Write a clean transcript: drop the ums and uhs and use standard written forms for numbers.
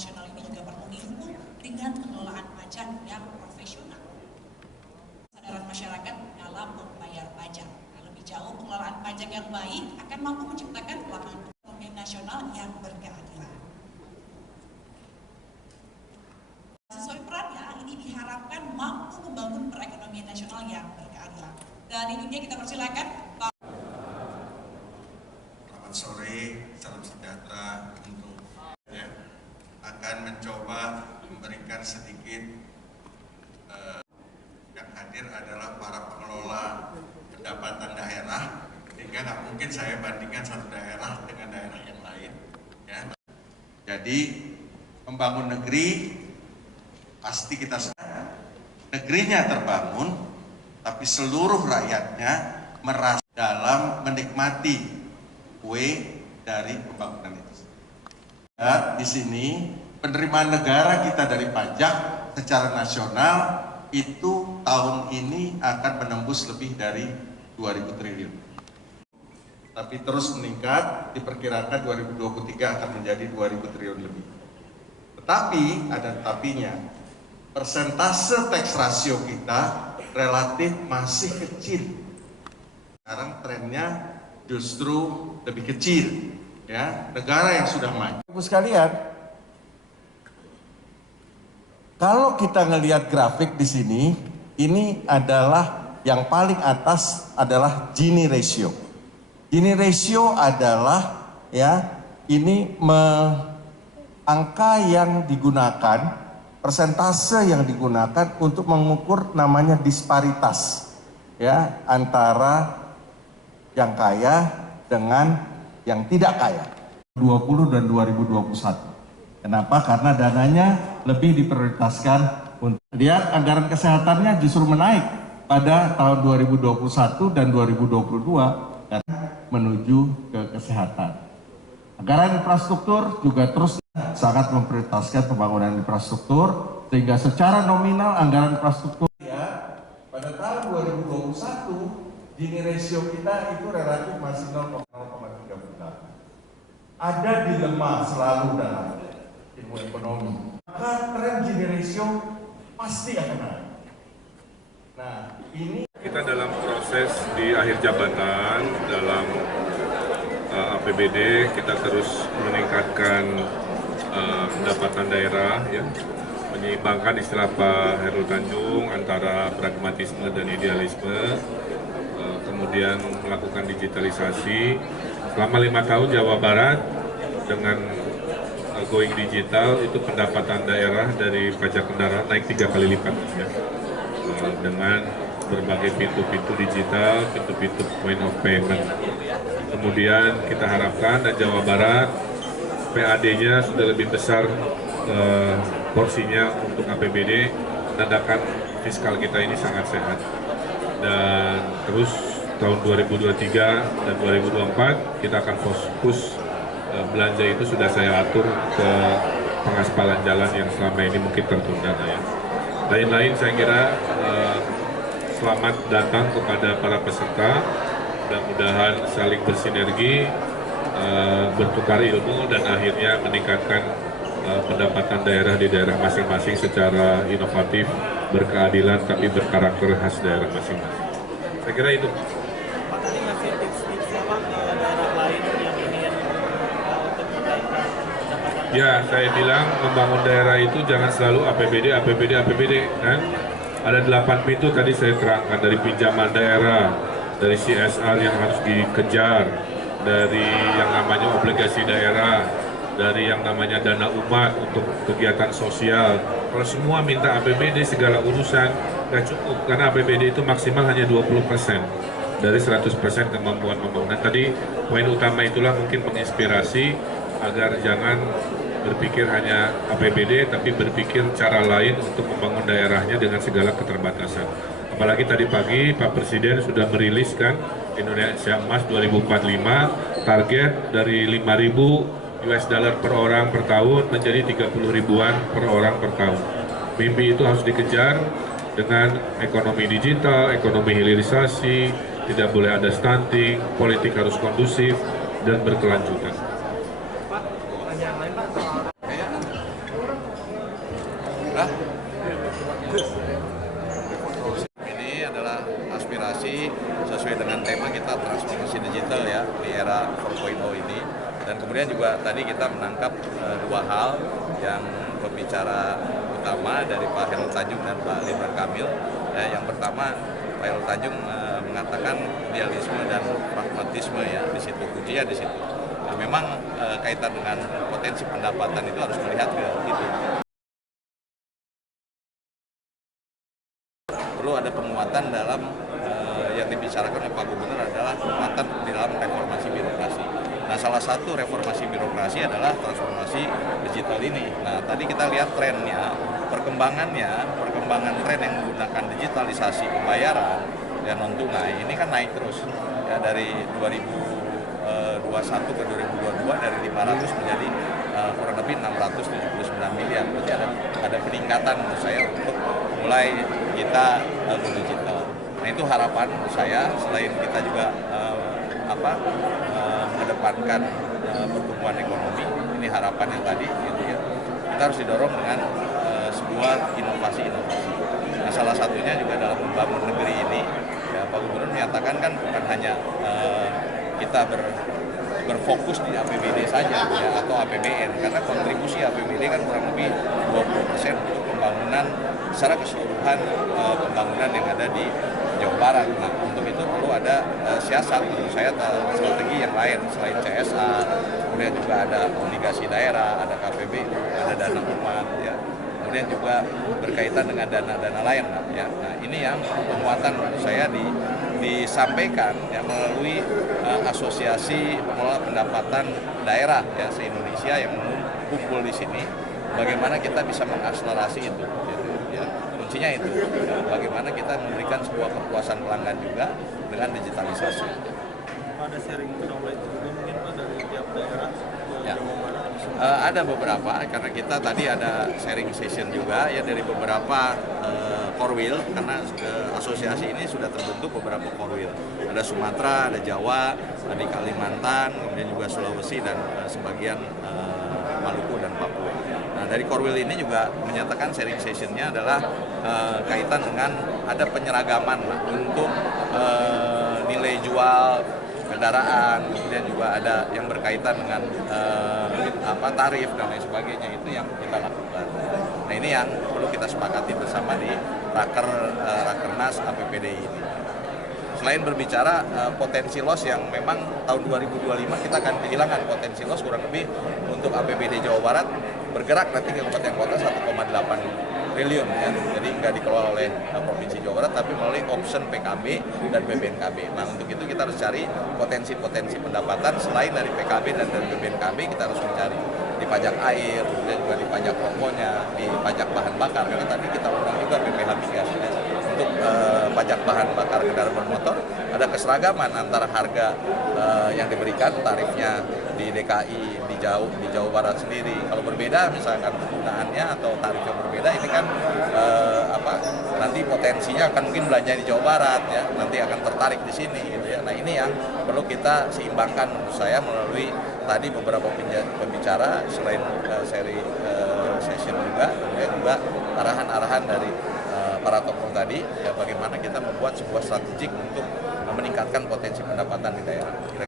nasional ini juga perlu didukung dengan pengelolaan pajak yang profesional. Kesadaran masyarakat dalam membayar pajak. Lebih jauh, pengelolaan pajak yang baik akan mampu menciptakan lapangan perekonomian nasional yang berkeadilan. Sesuai perannya, ini diharapkan mampu membangun perekonomian nasional yang berkeadilan. Dan ini dia kita persilakan. Selamat sore, salam sejahtera untuk akan mencoba memberikan sedikit yang hadir adalah para pengelola pendapatan daerah, sehingga nggak mungkin saya bandingkan satu daerah dengan daerah yang lain. Ya. Jadi membangun negeri pasti kita negerinya terbangun, tapi seluruh rakyatnya merasa dalam menikmati kue dari pembangunan itu. Dan di sini penerimaan negara kita dari pajak secara nasional itu tahun ini akan menembus lebih dari 2.000 triliun. Tapi terus meningkat, diperkirakan 2023 akan menjadi 2.000 triliun lebih. Tetapi ada tetapinya, persentase tax ratio kita relatif masih kecil. Sekarang trennya justru lebih kecil, ya, negara yang sudah maju. Ibu sekalian, kalau kita ngelihat grafik di sini, ini adalah yang paling atas adalah Gini ratio. Gini ratio adalah ini angka yang digunakan, persentase yang digunakan untuk mengukur namanya disparitas antara yang kaya dengan yang tidak kaya. 20 dan 2021. Kenapa? Karena dananya lebih diprioritaskan untuk lihat anggaran kesehatannya justru menaik pada tahun 2021 dan 2022 karena menuju ke kesehatan. Anggaran infrastruktur juga terus sangat memprioritaskan pembangunan infrastruktur sehingga secara nominal anggaran infrastruktur pada tahun 2021 Gini ratio kita itu relatif masih 0,3. Ada dilema selalu dalam ilmu ekonomi. Maka tren Gini ratio pasti akan naik. Nah, ini kita dalam proses di akhir jabatan dalam APBD kita terus meningkatkan pendapatan daerah, menyeimbangkan istilah Pak Hairul Tanjung antara pragmatisme dan idealisme, kemudian melakukan digitalisasi. Selama 5 tahun Jawa Barat dengan going digital itu pendapatan daerah dari pajak kendaraan naik 3 kali lipat, dengan berbagai pintu-pintu digital, pintu-pintu point of payment. Kemudian kita harapkan dan Jawa Barat PAD-nya sudah lebih besar porsinya untuk APBD, menandakan fiskal kita ini sangat sehat. Dan terus tahun 2023 dan 2024 kita akan fokus belanja itu sudah saya atur ke pengaspalan jalan yang selama ini mungkin tertunda. Lain-lain saya kira selamat datang kepada para peserta, mudah-mudahan saling bersinergi, bertukar ilmu dan akhirnya meningkatkan pendapatan daerah di daerah masing-masing secara inovatif, berkeadilan tapi berkarakter khas daerah masing-masing. Saya kira itu. Pak, tadi ngasih tips-tips apa ke daerah lain yang ingin untuk menaikkan pendapatan? Ya, saya bilang membangun daerah itu jangan selalu APBD kan. Ada 8 pintu tadi saya terangkan, dari pinjaman daerah, dari CSR yang harus dikejar, dari yang namanya obligasi daerah, dari yang namanya dana umat untuk kegiatan sosial. Kalau semua minta APBD segala urusan nggak cukup, karena APBD itu maksimal hanya 20% dari 100% kemampuan pembangunan. Tadi poin utama itulah mungkin menginspirasi agar jangan berpikir hanya APBD, tapi berpikir cara lain untuk membangun daerahnya dengan segala keterbatasan. Apalagi tadi pagi Pak Presiden sudah meriliskan Indonesia Emas 2045, target dari 5.000 US dollar per orang per tahun menjadi 30 ribuan per orang per tahun. Mimpi itu harus dikejar dengan ekonomi digital, ekonomi hilirisasi, tidak boleh ada stunting, politik harus kondusif dan berkelanjutan. Ini adalah aspirasi sesuai dengan tema kita transformasi digital ya di era 4.0 ini. Dan kemudian juga tadi kita menangkap dua hal yang pembicara utama dari Pak Hairul Tanjung dan Pak Ridwan Kamil. Yang pertama, Pak Hairul Tanjung mengatakan idealisme dan pragmatisme ya di situ, kuncinya di situ. Nah, memang kaitan dengan potensi pendapatan itu harus melihat ke itu. Perlu ada penguatan dalam yang dibicarakan oleh Pak Gubernur adalah penguatan di dalam reformasi birokrasi. Nah, salah satu reformasi birokrasi adalah transformasi digital ini. Nah, tadi kita lihat trennya, perkembangan tren yang menggunakan digitalisasi pembayaran dan non tunai ini kan naik terus ya dari 2021 ke 2022 dari 500 menjadi kurang lebih 679 miliar. Berarti ada peningkatan menurut saya untuk mulai kita go digital. Nah, itu harapan saya selain kita juga mengedepankan pertumbuhan ekonomi, ini harapan yang tadi gitu ya. Kita harus didorong dengan sebuah inovasi-inovasi. Nah, salah satunya juga dalam membangun negeri ini, ya, Pak Gubernur menyatakan kan bukan hanya kita berfokus di APBD saja ya, atau APBN, karena kontribusi APBD kan kurang lebih 20% untuk pembangunan secara keseluruhan pembangunan yang ada di Jawa Barat. Nah, untuk itu perlu ada siasat menurut saya, strategi yang lain selain CSA, kemudian juga ada obligasi daerah, ada KPB, ada dana umat ya. Kemudian juga berkaitan dengan dana-dana lain ya. Nah, ini yang penguatan menurut saya disampaikan ya melalui asosiasi pengelola pendapatan daerah ya se-Indonesia yang kumpul di sini. Bagaimana kita bisa mengakselerasi itu ya. Kuncinya itu ya, bagaimana kita memberikan sebuah kepuasan pelanggan juga dengan digitalisasi. Ada sharing knowledge juga mungkin Pak dari tiap daerah ya. Jawa Barat. Ada beberapa, karena kita tadi ada sharing session juga ya dari beberapa korwil, karena asosiasi ini sudah terbentuk beberapa korwil. Ada Sumatera, ada Jawa, ada di Kalimantan, kemudian juga Sulawesi dan sebagian Maluku dan Papua. Nah, dari korwil ini juga menyatakan sharing sessionnya adalah kaitan dengan ada penyeragaman lah, untuk nilai jual kendaraan, kemudian juga ada yang berkaitan dengan tarif dan lain sebagainya, itu yang kita lakukan. Nah, ini yang perlu kita sepakati bersama di Rakernas APBD ini. Selain berbicara potensi loss yang memang tahun 2025 kita akan kehilangan potensi loss kurang lebih untuk APBD Jawa Barat bergerak nanti ke kabupaten kota 1,8 triliun ya. Jadi nggak dikelola oleh Provinsi Jawa Barat tapi melalui option PKB dan BBNKB. Nah, untuk itu kita harus cari potensi-potensi pendapatan selain dari PKB dan dari BBNKB. Kita harus mencari di pajak air, kemudian juga di pajak rokoknya, di pajak bahan bakar, karena tadi kita undang juga BPH migas untuk pajak bahan bakar kendaraan bermotor. Ada keseragaman antara harga yang diberikan tarifnya di DKI, di Jawa Barat sendiri. Kalau berbeda misalkan penggunaannya atau tarif yang berbeda, ini kan nanti potensinya akan mungkin belanja di Jawa Barat ya, nanti akan tertarik di sini gitu ya. Nah, ini yang perlu kita seimbangkan menurut saya melalui tadi beberapa pembicara selain seri session juga arahan-arahan dari para tokoh tadi ya, bagaimana kita membuat sebuah strategik untuk meningkatkan potensi pendapatan di daerah.